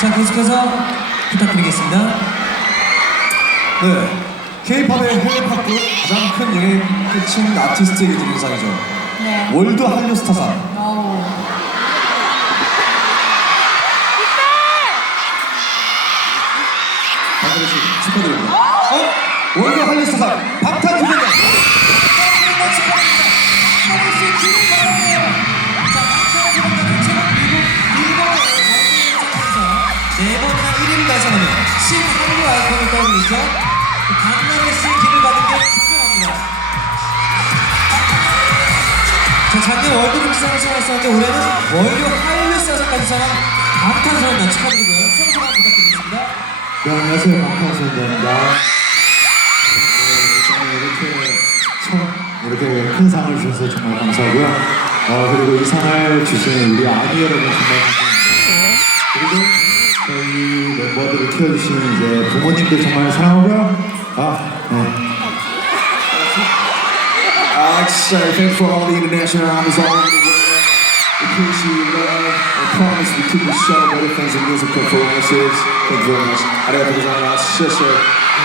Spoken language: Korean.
자, 계속해서 부탁드리겠습니다. 네. K-팝의 해외 팝도 가장 큰 영향을 끼친 아티스트에게 드리는 상이죠. 네. 월드 한류 스타상. 어우. 박근혜 씨 축하드립니다. 어? 월드 한류 스타상 강남의 씨 길을 받은 게 분명합니다. 자, 작년 월드룩상을 수상했었는데 올해는 월드 한류 스타상까지 수상한 방탄소년단 축하드리고요. 생소한 부탁드리겠습니다. 네, 안녕하세요. 방탄소년단입니다. 네, 이렇게 처음 이렇게 큰 상을 주셔서 정말 감사하고요. 어, 그리고 이 상을 주신 우리 아미 여러분 정말 감사합니다. 그리고 저희 멤버들을 키워주신 이제 부모님들 정말 사랑하고요. Uh, yeah. uh, like to say thanks for all the international armies all over the world. Appreciate your love. I promise to keep the show better things and musical performances. Thank you very much. I got to our sister.